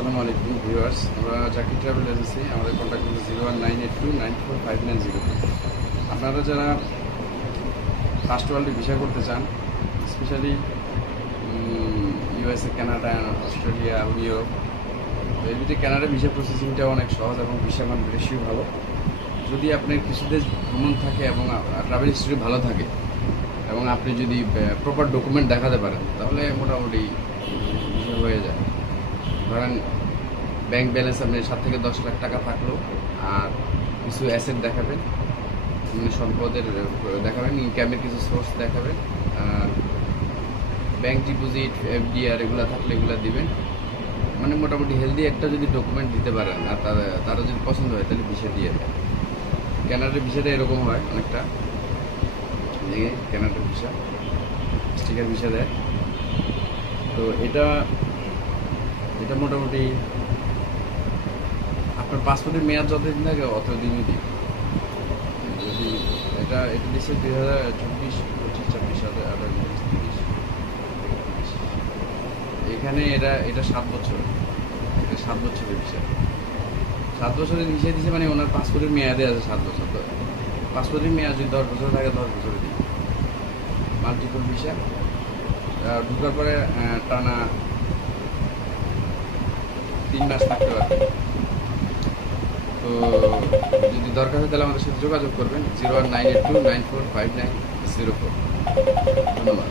আসসালামু আলাইকুম ভিউয়ার্স, আমরা জাকির ট্রাভেল এজেন্সি। আমাদের কন্ট্যাক্ট নম্বর 01982945904। আপনারা যারা ফার্স্ট ওয়ার্ল্ডে ভিসা করতে চান, স্পেশালি ইউএসএ, কানাডা, অস্ট্রেলিয়া এবং ইউরোপ, তো এর ভিতরে কানাডা ভিসা প্রসেসিংটাও অনেক সহজ এবং ভিসা মান বেশিও ভালো। যদি আপনার কিছু দেশ ভ্রমণ থাকে এবং ট্রাভেল হিস্ট্রি ভালো থাকে এবং আপনি যদি প্রপার ডকুমেন্ট দেখাতে পারেন, তাহলে মোটামুটি ভিসা হয়ে যায়। ধরেন ব্যাংক ব্যালেন্স আপনি 7 থেকে 10 লাখ টাকা থাকলো, আর কিছু অ্যাসেট দেখাবেন, মানে সম্পদের দেখাবেন, ইনকামের কিছু সোর্স দেখাবেন, আর ব্যাংক ডিপোজিট, এফডিআর এগুলো থাকলে এগুলো দিবেন। মানে মোটামুটি হেলদি একটা যদি ডকুমেন্ট দিতে পারেন আর তারা যদি পছন্দ হয়, তাহলে ভিসা দিয়ে দেয়। কানাডার ভিসাটা এরকম হয় অনেকটা, কানাডার ভিসা স্টিকার ভিসা দেয়। তো এটা মোটামুটি আপনার পাসপোর্টের মেয়াদ যতদিন থাকে অতদিনই দিই। যদি এটা দিচ্ছে 2024, 25, 26, 28, 29, 30, এখানে এটা 7 বছর, এটা 7 বছরের ভিসা। 7 বছরের ভিসা দিচ্ছে, মানে ওনার পাসপোর্টের মেয়াদে আছে 7 বছর। পাসপোর্টের মেয়াদ যদি 10 বছর থাকে, 10 বছরে দিই। মাল্টিপল ভিসা ঢুকার পরে টানা 3 মাস থাকতে পারবে। তো যদি দরকার হয় তাহলে আমাদের সাথে যোগাযোগ করবেন 01982945904। ধন্যবাদ।